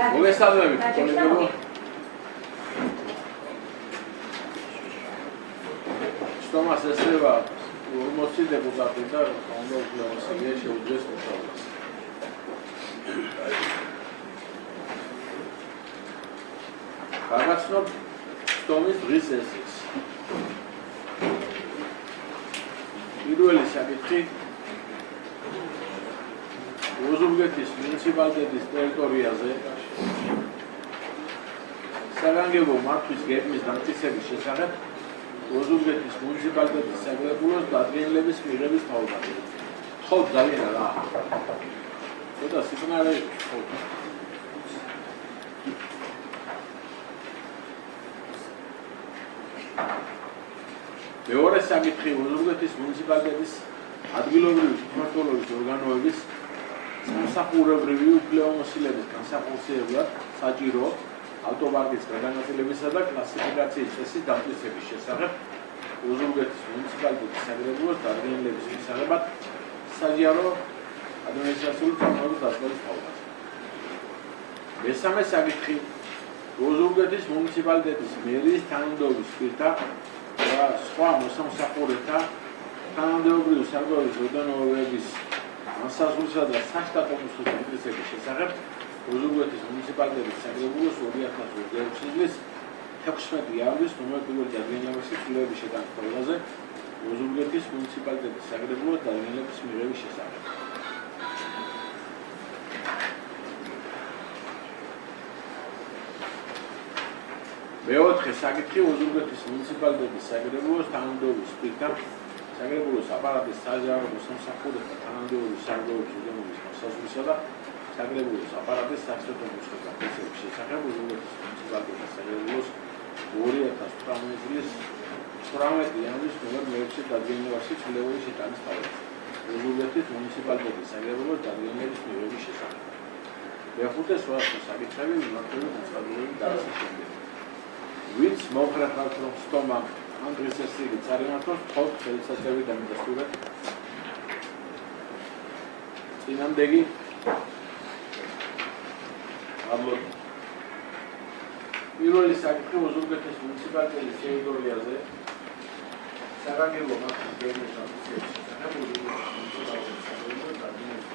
მოგესალმებით, კოლეგებო. სტომას ესწრება 40 დეპუტატი და უნდა უკვლევასია შეუძლიეს მუშაობას. გაგაცნობ სტომის დღის ესეც. პირველი საკითხი ოზურგეთის მუნიციპალიტეტის ტერიტორიაზე საგანგებო მართვის გეგმის დამტკიცების შესახებ ოზურგეთის მუნიციპალიტეტის საკრებულოს დადგენილების მიღების თავდადე. ხო, ძალიან რა. ცოტა სიგნალი ხო. მეორე საკითხი ოზურგეთის მუნიციპალიტეტის ადგილობრივი თვითმმართველობის ორგანოების სამსახურებრივი უფლებამოსილების განსახორციელებლად საჭირო ავტოპარკის გადანაწილებისა და კლასიფიკაციის წესის დამტკიცების შესახებ ოზურგეთის მუნიციპალიტეტის საკრებულოს დადგენილების მისაღებად საჯარო ადმინისტრაციული წარმოების დაწესების თავდადე. მესამე საკითხი ოზურგეთის მუნიციპალიტეტის მერიის თანამდებობის პირთა და სხვა მოსამსახურეთა თანამდებობრივი სარგებლობის ორგანოების განსაზღვრისა და საშტატო მისაღების შესახებ ოზურგეთის მუნიციპალიტეტის საკრებულოს 2022 წლის 16 ივნისის ნომერ 1 დადგენილების ცვლილების შეტანის პროგრამაზე ოზურგეთის მუნიციპალიტეტის საკრებულოს დადგენილების მიღების შესახებ. მეოთხე საკითხი ოზურგეთის მუნიციპალიტეტის საკრებულოს თანამდებობის პირთა საკრებულოს აპარატის საჯარო მოსამსახურეთა თანამდებობის სარგებლობის უზენობის განსაზღვრისა და საკრებულოს აპარატის საშტატო მისაღების შესახებ ოზურგეთის მუნიციპალიტეტის საკრებულოს 2018 წლის 18 იანვრის ნომერ 1 დადგენილების ცვლილების შეტანის თავდადე. ოზურგეთის მუნიციპალიტეტის საკრებულოს დადგენილების მიღების შესახებ. მეხუთე საკითხები მიმართული განცხადებები დაასახელეს შემდეგ. ვინც მომხრეხავთ რომ სტომა ამ დღის ესეთი წარიმართოს თხოვთ ხელისაწვევი დამიდასტურეთ. წინამდეგი ამბობ პირველი საკითხი ოზურგეთის მუნიციპალიტეტის ტერიტორიაზე საგანგებო მართვის გეგმის დამტკიცების შესახებ ოზურგეთის მუნიციპალიტეტის საკრებულოს დადგენილების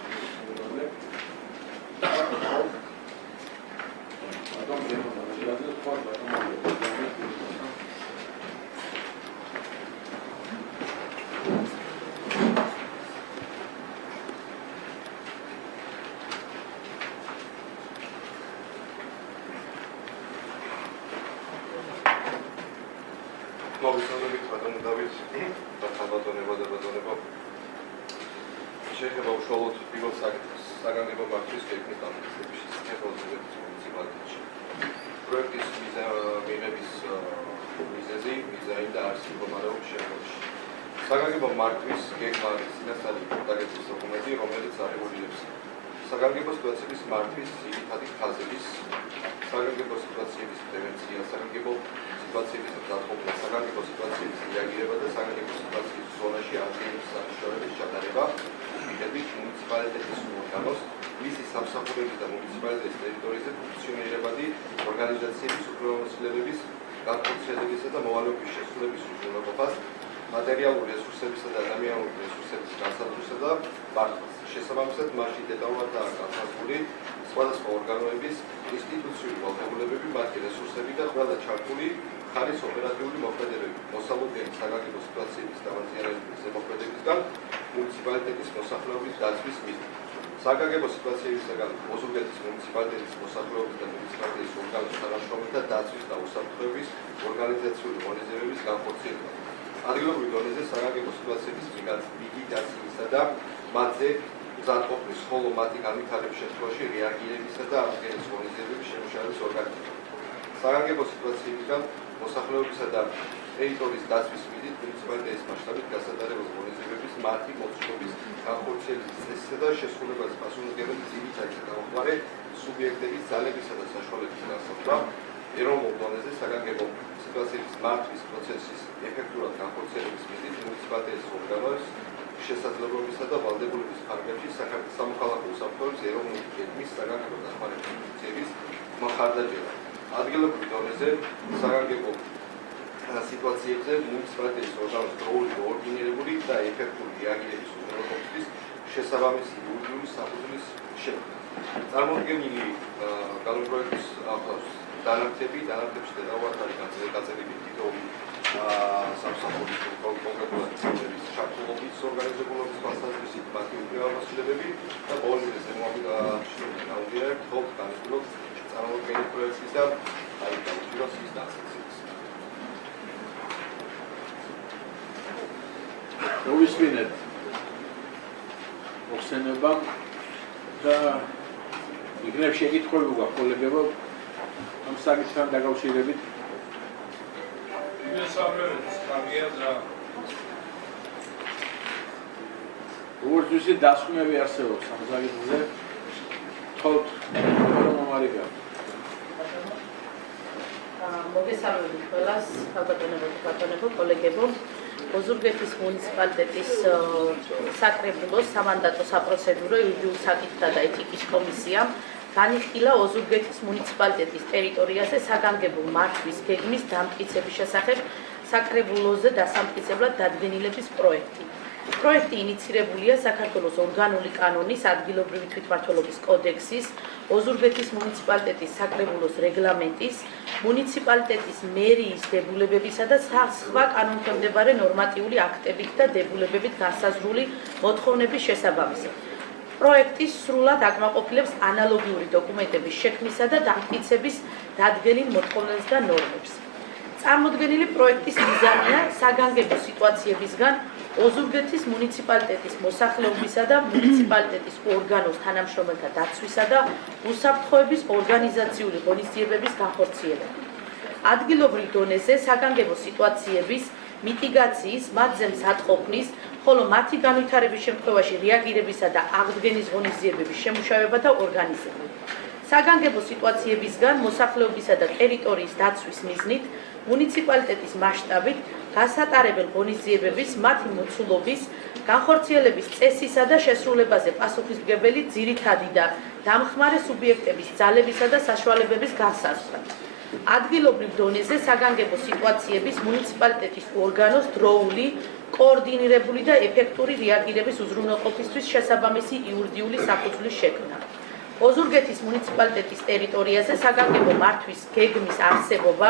შეიძლება უშუალოდ პირველ საკითხს საგანგებო მართვის გეგმის დამტკიცების შესახებ ოზურგეთის მუნიციპალიტეტში. პროექტის მიღების მიზეზი, დიზაინი და არსი მდგომარეობის შემდგომში. საგანგებო მართვის გეგმა არის წინასწარი პროექტის დოკუმენტი, რომელიც არეგულირებს საგანგებო სიტუაციების მართვის ძირითადი ხაზების, საგანგებო სიტუაციების პრევენცია, საგანგებო სიტუაციების დათხოვნა, საგანგებო სიტუაციების რეაგირება და საგანგებო სიტუაციის ზონაში ადგილების საშუალების ჩატარება. მუნიციპალიტეტის ორგანოს, მისი სამსახურების და მუნიციპალიტეტის ტერიტორიაზე ფუნქციონირებადი ორგანიზაციების უფლებამოსილებების განხორციელებისა და მოვალეობის შესრულების უზრუნველყოფას, მატერიალური რესურსებისა და ადამიანური რესურსების განსაზღვრისა და მართვას. შესაბამისად, მასში დეტალურადაა განხორციელებული სხვადასხვა ორგანოების ინსტიტუციური ვალდებულებები, მათი რესურსები და ყველა ჩართული ხარის ოპერატიული მოქმედებები, მოსალოდნელი საგანგებო სიტუაციების დამაზიანებლის ზემოქმედებისგან მუნიციპალიტეტის მოსახლეობის დაცვის მიზნით. საგანგებო სიტუაციებისგან ოზურგეთის მუნიციპალიტეტის მოსახლეობის და მუნიციპალიტეტის ორგანოს თანამშრომლთა დაცვის და უსაფრთხოების ორგანიზაციული ღონისძიებების განხორციელება. ადგილობრივ დონეზე საგანგებო სიტუაციების ლიკვიდაციისა და მათზე მზადყოფნის, ხოლო მათი განვითარების შემთხვევაში რეაგირებისა და აღდგენის ღონისძიებების შემუშავების ორგანიზება. საგანგებო სიტუაციებიდან მოსახლეობისა და ტერიტორიის დაცვის მიზნით მუნიციპალიტეტის მასშტაბით გასატარებელ ღონისძიებების მათი მოწყობის განხორციელების წესისა და შესრულებას პასუხისმგებელი ძირითადი და გამხმარე სუბიექტების ძალებისა და საშუალებების განსაზღვრა, ეროვნულ დონეზე საგანგებო სიტუაციების მართვის პროცესის ეფექტურად განხორციელების მიზნით მუნიციპალიტეტის ორგანოს შესაძლებლობისა და ვალდებულების ფარგლებში სამოქალაქო უსაფრთხოების ეროვნული გეგმის საგანგებო დახმარების ფუნქციების მხარდაჭერა. ადგილობრივ დონეზე საგანგებო სიტუაციებზე მუნიციპალიტეტის ორგანოს დროული კოორდინირებული და ეფექტური რეაგირების უზრუნველყოფისთვის შესაბამისი იურიდიული საფუძვლის შექმნა. წარმოდგენილი კანონპროექტის ახლავს დანართებში დედავარქალი გაწელილი თითოეული სამსახურის კონკრეტულად ჩართულობის ორგანიზებულობის მასშტაბით მათი უფლებამოსილებები და ბოლომდე ზემოაღწევს აუდიტორებს ხოლმე განსხვავებულ წარმოდგენილ პროექტის და დაიწყოს დასაწყისის. მოვისმინეთ მოხსენებამ და იქნებ შეკითხვები გვაქვს კოლეგებო ამ საკითხთან დაკავშირებით. როგორც ვთქვი, დასკვნები არსებობს ამ საკითხზე. თხოვთ მომარიგა. მოგესალმებით ყველას, ქალბატონებო, კოლეგებო. ოზურგეთის მუნიციპალიტეტის საკრებულოს სამანდატო საპროცედურო იურიდიულ საკითხთა და ეთიკის კომისიამ განიხილა ოზურგეთის მუნიციპალიტეტის ტერიტორიაზე საგანგებო მართვის გეგმის დამტკიცების შესახებ საკრებულოზე დასამტკიცებლად დადგენილების პროექტი. პროექტი ინიცირებულია საქართველოს ორგანული კანონის, ადგილობრივი თვითმმართველობის კოდექსის, ოზურგეთის მუნიციპალიტეტის საკრებულოს რეგლამენტის, მუნიციპალიტეტის მერიის დებულებებისა და სხვა კანონქვემდებარე ნორმატიული აქტებით და დებულებებით განსაზღვრული მოთხოვნების შესაბამისად. პროექტი სრულად აკმაყოფილებს ანალოგიური დოკუმენტების შექმნისა და დამტკიცების დადგენილ მოთხოვნებს და ნორმებს. წარმოდგენილი პროექტის მიზანია საგანგებო სიტუაციებისგან ოზურგეთის მუნიციპალიტეტის მოსახლეობისა და მუნიციპალიტეტის ორგანოს თანამშრომელთა დაცვისა და უსაფრთხოების ორგანიზაციული ღონისძიებების განხორციელება. ადგილობრივ დონეზე საგანგებო სიტუაციების მიტიგაციის, მათზე მსატყობნის, ხოლო მათი განვითარების შემთხვევაში რეაგირებისა და აღდგენის ღონისძიებების შემუშავება და ორგანიზება. საგანგებო სიტუაციებისგან მოსახლეობისა და ტერიტორიის დაცვის მიზნით მუნიციპალიტეტის მასშტაბით გასატარებელ ღონისძიებების, მათი მოცულობის, განხორციელების წესისა და შესრულებაზე პასუხისმგებელი ძირითადი და დამხმარე სუბიექტების ძალებისა და საშუალებების განსაზღვრა. ადგილობრივ დონეზე საგანგებო სიტუაციების მუნიციპალიტეტის ორგანოს დროული, კოორდინირებული და ეფექტური რეაგირების უზრუნველყოფისთვის შესაბამისი იურიდიული საფუძვლის შექმნა. ოზურგეთის მუნიციპალიტეტის ტერიტორიაზე საგანგებო მართვის გეგმის არსებობა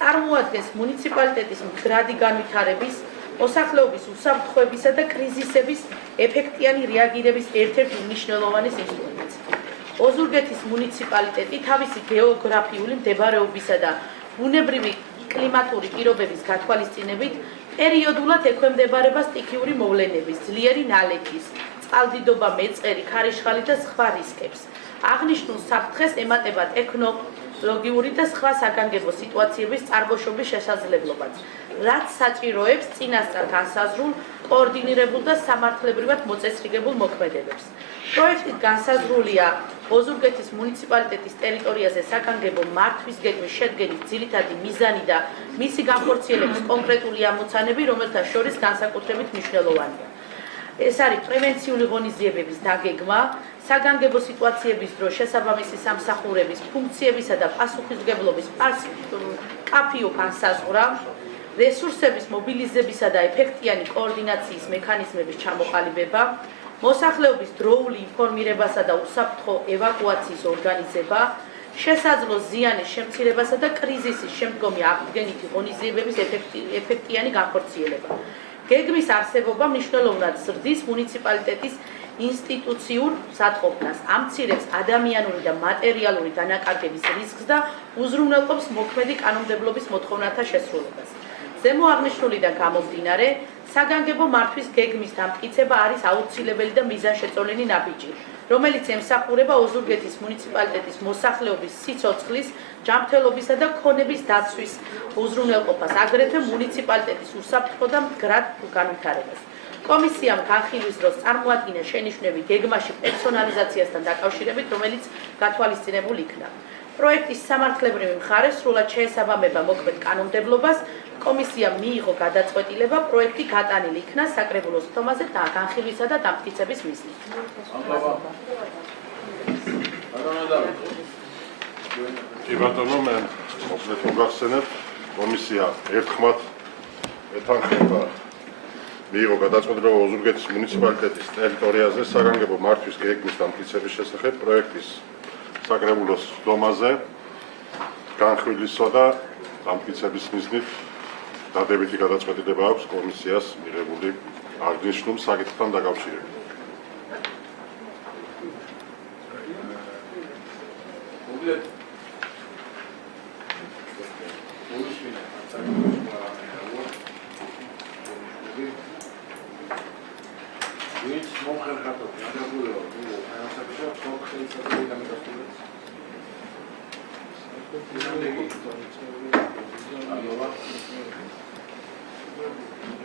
წარმოადგენს მუნიციპალიტეტის მდგრადი განვითარების, მოსახლეობის უსაფრთხოებისა და კრიზისების ეფექტიანი რეაგირების ერთ-ერთ უმნიშვნელოვანეს ინსტრუმენტს. ოზურგეთის მუნიციპალიტეტი თავისი გეოგრაფიული მდებარეობისა და ბუნებრივი კლიმატური პირობების გათვალისწინებით პერიოდულად ექვემდებარება სტიქიური მოვლენების, ძლიერი ნალექის, წყალდიდობა, მეწყერი, ქარიშხალი და სხვა რისკებს. აღნიშნულ საფრთხეს ემატება ტექნოლოგიური და სხვა საგანგებო სიტუაციების წარმოშობის შესაძლებლობაც, რაც საჭიროებს წინასწარ განსაზღვრულ, კოორდინირებულ და სამართლებრივად მოწესრიგებულ მოქმედებებს. პროექტით განსაზღვრულია ოზურგეთის მუნიციპალიტეტის ტერიტორიაზე საგანგებო მართვის გეგმის შედგენის ძირითადი მიზანი და მისი განხორციელების კონკრეტული ამოცანები, რომელთა შორის განსაკუთრებით მნიშვნელოვანია. ეს არის პრევენციული ღონისძიებების დაგეგმა, საგანგებო სიტუაციების დროს შესაბამისი სამსახურების, ფუნქციებისა და პასუხისმგებლობის კაფიო განსაზღვრა, რესურსების მობილიზებისა და ეფექტიანი კოორდინაციის მექანიზმების ჩამოყალიბება, მოსახლეობის დროული ინფორმირებასა და უსაფრთხო ევაკუაციის ორგანიზება, შესაძლო ზიანის შემცირებასა და კრიზისის შემდგომი აღდგენითი ღონისძიებების ეფექტიანი განხორციელება. გეგმის არსებობა მნიშვნელოვნად ზრდის მუნიციპალიტეტის ინსტიტუციურ სათყოფნას, ამცირებს ადამიანური და მატერიალური დანაკარგების რისკს და უზრუნველყოფს მოქმედი კანონმდებლობის მოთხოვნათა შესრულებას. ზემო აღნიშნულიდან გამომდინარე, საგანგებო მართვის გეგმის დამტკიცება არის აუცილებელი და მიზანშეწონილი ნაბიჯი, რომელიც ემსახურება ოზურგეთის მუნიციპალიტეტის მოსახლეობის სიცოცხლის, ჯანმრთელობისა და ქონების დაცვის უზრუნველყოფას, აგრეთვე მუნიციპალიტეტის უსაფრთხო და მდგრად განვითარებას. კომისიამ განხილვის დროს წარმოადგინა შენიშვნები გეგმაში პერსონალიზაციასთან დაკავშირებით, რომელიც გათვალისწინებულ იქნა. პროექტის სამართლებრივი მხარე სრულად შეესაბამება მოქმედ კანონმდებლობას. კომისიამ მიიღო გადაწყვეტილება პროექტი გატანილი იქნა საკრებულოს ხტომაზე და განხილვისა და დამტკიცების მიზნით. კი ბატონო, მე მოკლედ მოგახსენებ, კომისია ერთხმად ეთანხმება მიიღო გადაწყვეტილება ოზურგეთის მუნიციპალიტეტის ტერიტორიაზე საგანგებო მართვის გეგმის დამტკიცების შესახებ პროექტის საკრებულოს სხდომაზე განხილვისა და დამტკიცების მიზნით დადებითი გადაწყვეტილება აქვს კომისიას მიღებული აღნიშნულ საკითხთან დაკავშირებით.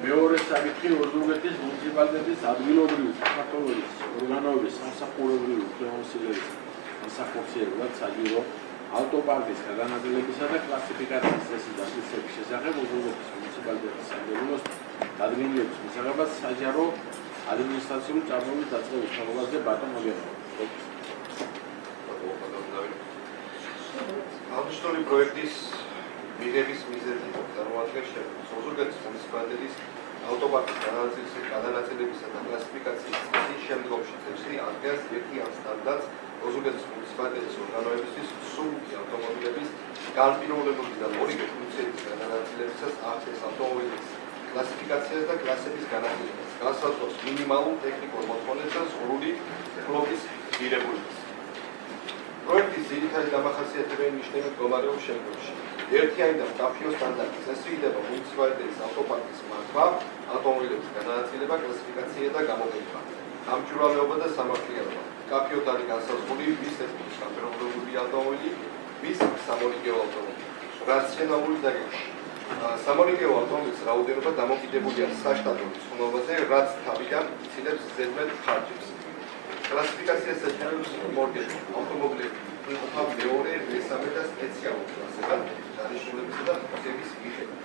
მეორე საკითხი ოზურგეთის მუნიციპალიტეტის ადგილობრივი საქართველოს ორგანოების სამსახურებრივი უფლებამოსილების განსახორციელებლად საჯარო ავტოპარკის გადანაწილებისა და კლასიფიკაციის წესის დამტკიცების შესახებ ოზურგეთის მუნიციპალიტეტის სამშობლოს დადგენილების მისაღებად საჯარო ადმინისტრაციული წარმოების დაწყების ფარგლებზე ბატონ მოგებია. აღნიშნული პროექტის მიღების მიზეზი წარმოადგენს ოზურგეთის მუნიციპალიტეტის ავტოპარკის გადანაწილებისა და კლასიფიკაციის წესის შემდგომში წესი ადგენს ერთი ამ სტანდარტს ოზურგეთის მუნიციპალიტეტის ორგანოებისთვის სრული ავტომობილების განპირობებების და მორიგე ფუნქციების გადანაწილებისას ახდენს ავტომობილის კლასიფიკაციას და კლასების განაწილებას, განსაზღვრავს მინიმალურ ტექნიკურ მოთხოვნებს და სრული ფლოტის ღირებულებას. პროექტის ძირითადი დამახასიათებელი ნიშნები მდგომარეობს შემდგომში. ერთიანი და მსოფლიო სტანდარტის ესწრება მუნიციპალიტეტის ავტოპარკის მართვა, ავტომობილების განაწილება, კლასიფიკაცია და გამოყენება, ამჭვრალეობა და სამართლიანობა. მკაფიოდ არის განსაზღვრული ვის ეთნიკის განპირობებული ავტომობილი, ვის სამორიგეო ავტომობილი. რაციონალური დაგეგმვა. სამორიგეო ავტომობილის რაოდენობა დამოკიდებულია საშტატო რიცხოვნობაზე, რაც თავიდან იცილებს ზედმეტ ხარჯებს. კლასიფიკაციას ეწევა მორგები ავტომობილები იყოფა მეორე, მესამე და სპეციალურ კლასებად დანიშნულებისა და ფუნქციების მიხედვით.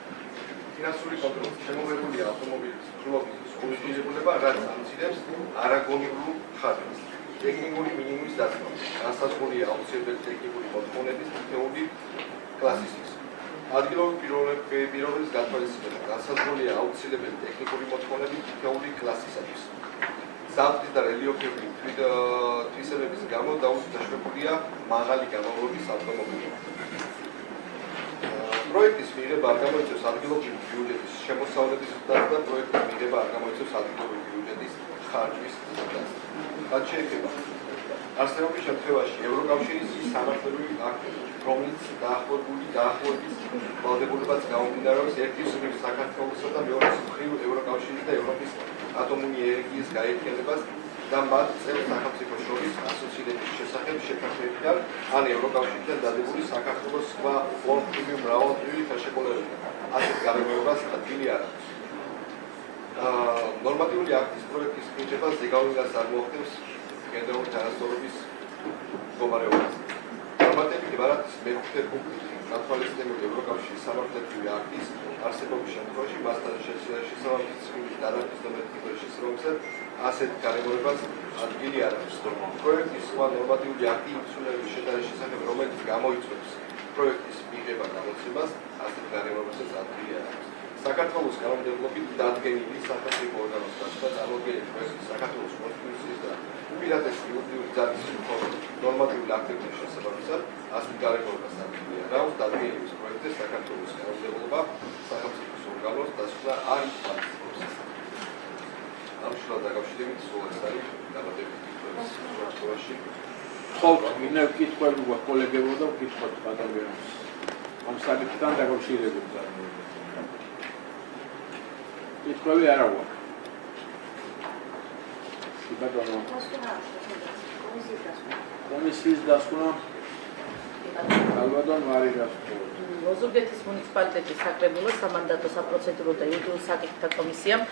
ფინანსური კონტროლის შემოღებულია ავტომობილის ფლოტის სრულდებულება, რაც ამცირებს არაგონიურულ ხარჯებს. ტექნიკური მინიმუმის დაცვა, განსაზღვრულია აუცილებელი ტექნიკური მოთხოვნების თითოეული კლასისთვის. ადგილობრივი პირობების გათვალისწინება, განსაზღვრულია აუცილებელი ტექნიკური მოთხოვნები თითოეული კლასისათვის. ზამთრის და რელიეფური თვისებების გამო დაშვებულია მაღალი გამავლობის ავტომობილები. პროექტის მიღება არ გამოიწვევს ადგილობრივი ბიუჯეტის შემოსავლების ზრდას და პროექტის მიღება არ გამოიწვევს ადგილობრივი ბიუჯეტის ხარჯვის ზრდას. რაც შეეხება არსებობის შემთხვევაში ევროკავშირის სამართლებრივი აქტები, რომელიც დაახლოების ვალდებულებაც გამომდინარეობს ერთი მხრივ საქართველოსა და მეორე მხრივ ევროკავშირის და ევროპის ატომური ენერგიის გაერთიანებას და მათ წევრ სახელმწიფოებს შორის ასოცირების შესახებ შეთანხმებიდან ან ევროკავშირთან დადებული საქართველოს სხვა ორმხრივი მრავალმხრივი ხელშეკრულებებიდან. ასეთ გარემოებას ადგილი არ აქვს. ნორმატიული აქტის პროექტის მიღება ზეგავლენას არ მოახდენს გენერალური თანასწორობის მდგომარეობას. ნორმატიული ბარათის მეხუთე პუნქტი გათვალისწინებული ევროკავშირის სამართლებრივი აქტის არსებობის შემთხვევაში მასთან შესაბამისი ცვლილის დანახვის და მეთქების შესაბამისად ასეთ გარემოებას ადგილი არ აქვს. პროექტის სხვა ნორმატიული აქტი იმ ცვლილებების შეტანის შესახებ, რომელიც გამოიწვევს პროექტის მიღება გამოცემას, ასეთ გარემოებასაც ადგილი არ აქვს. საქართველოს კანონმდებლობით დადგენილი სახელმწიფო ორგანოს გასვლა წარმოადგენს პროექტის საქართველოს კონსტიტუციის და უპირატესი იურიდიული ძალის ნორმატიული აქტების შესაბამისად ასეთ გარემოებას ადგილი არ აქვს. დადგენილების პროექტზე საქართველოს კანონმდებლობა სახელმწიფოს ორგანოს დასვლა არ ითვალისწინებს. ამ შუა დაკავშირებით სულ ეს არის დამატებითი კითხვების შემთხვევაში. ხოლმე მინდა კითხვები გვაქვს კოლეგებო და ვკითხოთ ბატონო ამ საკითხთან დაკავშირებით. კითხვები არა გვაქვს. ბატონო კომისიის დასკვნა ალბათ მარი გასწორდა. ოზურგეთის მუნიციპალიტეტის საკრებულოს სამანდატო საპროცედურო და იურიდიულ საკითხთა კომისიამ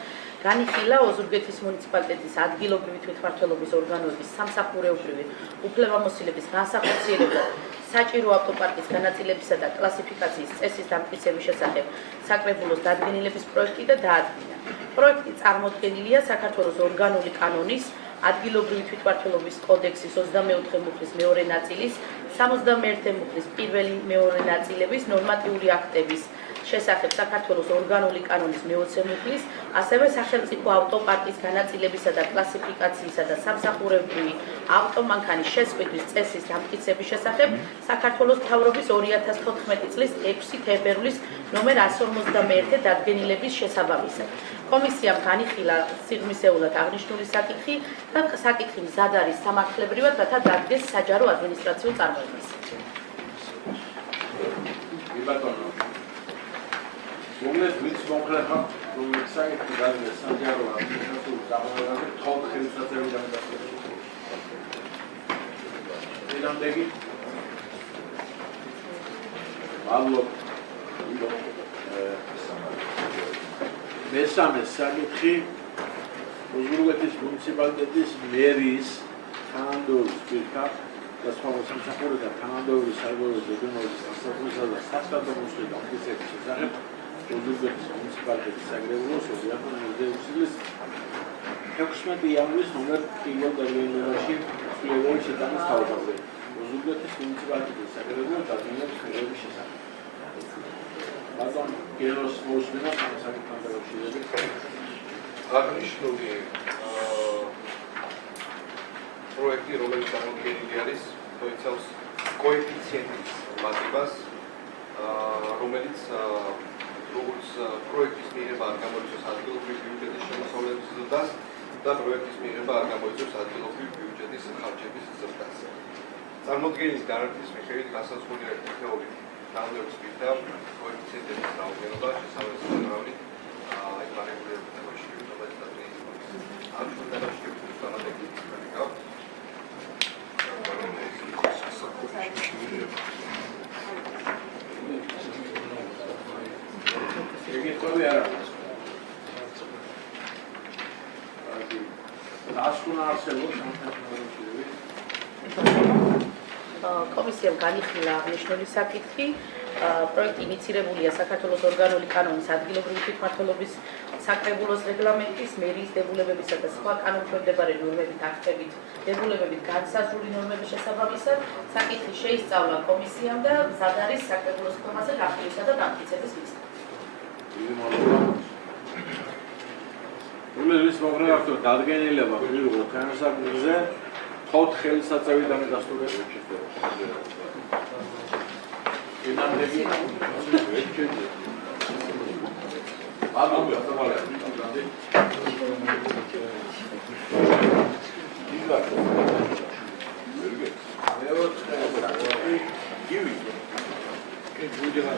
განიხილა ოზურგეთის მუნიციპალიტეტის ადგილობრივი თვითმმართველობის ორგანოების სამსახურეობრივი უფლებამოსილების განსახორციელებლად საჭირო ავტოპარკის განაწილებისა და კლასიფიკაციის წესის დამტკიცების შესახებ საკრებულოს დადგენილების პროექტი და დაადგინა. პროექტი წარმოდგენილია საქართველოს ორგანული კანონის ადგილობრივი თვითმმართველობის კოდექსის 24 მუხლის მეორე ნაწილის 71 მუხლის პირველი მეორე ნაწილების ნორმატიული აქტების შესახებ საქართველოს ორგანული კანონის მე-20 მუხლის, ასევე სახელმწიფო ავტოპარკის განაწილებისა და კლასიფიკაციისა და სამსახურებრივი ავტომანქანის შესყიდვის წესის დამტკიცების შესახებ საქართველოს მთავრობის 2014 წლის 6 თებერვლის ნომერ 151 დადგენილების შესაბამისად. კომისიამ განიხილა სიღრმისეულად აღნიშნული საკითხი და საკითხი მზად არის სამართლებრივად, რათა დადგეს საჯარო ადმინისტრაციულ წარმოებაზე. მოგლეთ ვინც მომხრეხავ, რომელიც საკითხი დადგეს საჯარო ადმინისტრაციულ წარმოებაზე, თვალ ხელისაწევი დამოკიდებულება. წინამდეგი მადლობ. მესამე საკითხი ოზურგეთის მუნიციპალიტეტის მერის თანამდებობის პირთა და სხვა მოსამსახურეთა თანამდებობის საერთო ზეგნობის დასაწყისისა და სასტატო დამტკიცების შესახებ ოზურგეთის მუნიციპალიტეტის საკრებულოს 2022 წლის 16 იანვრის ნომერ 1 დადგენილებაში ცვლილებების შეტანის თავზე ოზურგეთის მუნიციპალიტეტის საკრებულოს დადგენილების ხელების შესახებ. Bădăm ghelos moștena ca să ne cântă roșiile. აღნიშნული პროექტი, რომელიც წარმოქმნილი არის, მოიცავს კოეფიციენტის მატებას, რომელიც როგორც პროექტის მიღება არ გამოიწვევს ადგილობრივ ბიუჯეტის შემოსავლების ზრდას და პროექტის მიღება არ გამოიწვევს ადგილობრივ ბიუჯეტის ხარჯების ზრდას. წარმოქმნის გარანტიის მიხედვით განსაზღვრულია ერთეულით თანამდებობის პირთა კოეფიციენტების რაოდენობა შესაბამისად რაოდენობით აი გარეგულირებაში რომელიც დადგენილი ამ შემთხვევაში განაცხადებს კომისიამ განიხილა აღნიშნული საკითხი. პროექტი ინიცირებულია საქართველოს ორგანული კანონის ადგილობრივი თვითმმართველობის საკრებულოს რეგლამენტის, მერიის დებულებებისა და სხვა კანონქვემდებარე ნორმებით აქტებით, დებულებებით განსაზღვრული ნორმების შესაბამისად, საკითხი შეისწავლა კომისიამ და მზად არის საკრებულოს ფორმაზე გახსნისა და დამტკიცების მიზნით. Ულების მოგრაფტო დადგენილება მიიღო თანასაგზაზე 4 ხელისაწევიდან დასტურებული შეხვედრა. ინამდვილი ეჭვი. ალბათ ახალია. იგარ. ვერგე. მეოთხე გივი. კი ბუჯელა.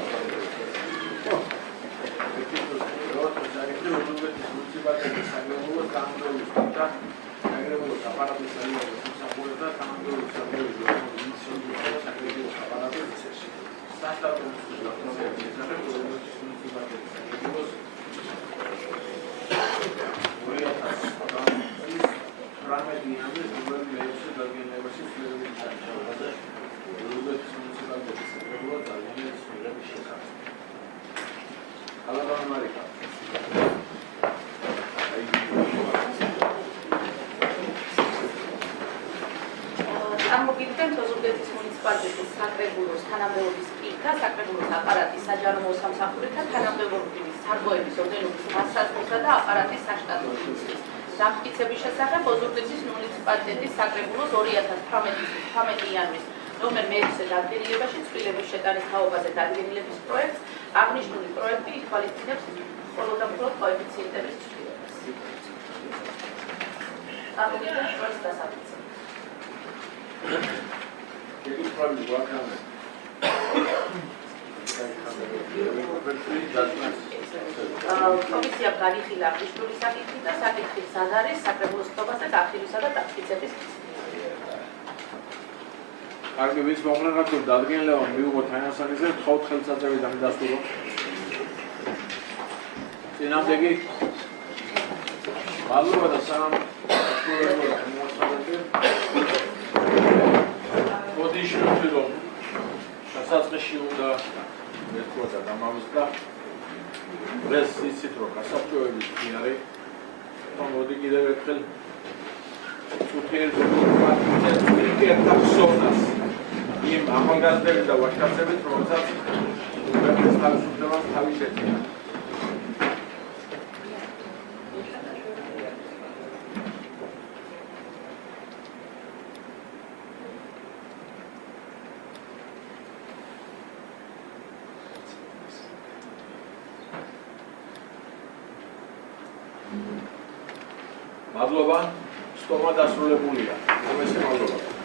წარმოგიდგენთ ოზურგეთის მუნიციპალიტეტის საკრებულოს თანამდებობის პირთა, საკრებულოს აპარატის საჯარო მოსამსახურეთა თანამდებობის სარგოების ორდენობის განსაზღვრისა და აპარატის საშტატო ფუნქციის დამტკიცების შესახებ ოზურგეთის მუნიციპალიტეტის საკრებულოს 2018 იანვრის ნომერ 1 დადგენილებაში ცვლილების შეტანის თაობაზე დადგენილების პროექტს. აღნიშნული პროექტი ითვალისწინებს მხოლოდ და მხოლოდ კოეფიციენტების ცვლილებას. წარმოგიდგენთ პროექტს დასაბუთი. კომისიამ განიხილა აღნიშნული საკითხი და საკითხი მზად არის საკრებულოს ხტობაზე გახსნისა და დამტკიცების მიზნით. კარგი, ვინც მოგრაფტო დადგენილება მიიღო თანასაგზაზე 4 ხელისაწევიდან დასტურო. წინამდეგი მადლობა და სამშობლოა მოსწავლეები. მოდიშნო სასაწყისში უნდა ეთქვა და დამამზდა დღეს იცით რომ გასაფრთხოების ფინარი მოდი კიდევ ერთხელ უთხერძო პარტიზანს ერთა სონას იმ ახალგაზრდებით და ვაჟკაცებით, რომელსაც უბრალოდ თავისუფლებას თავის ეწევა. მადლობა, სტომა დასრულებულია. უმეტეს მადლობა.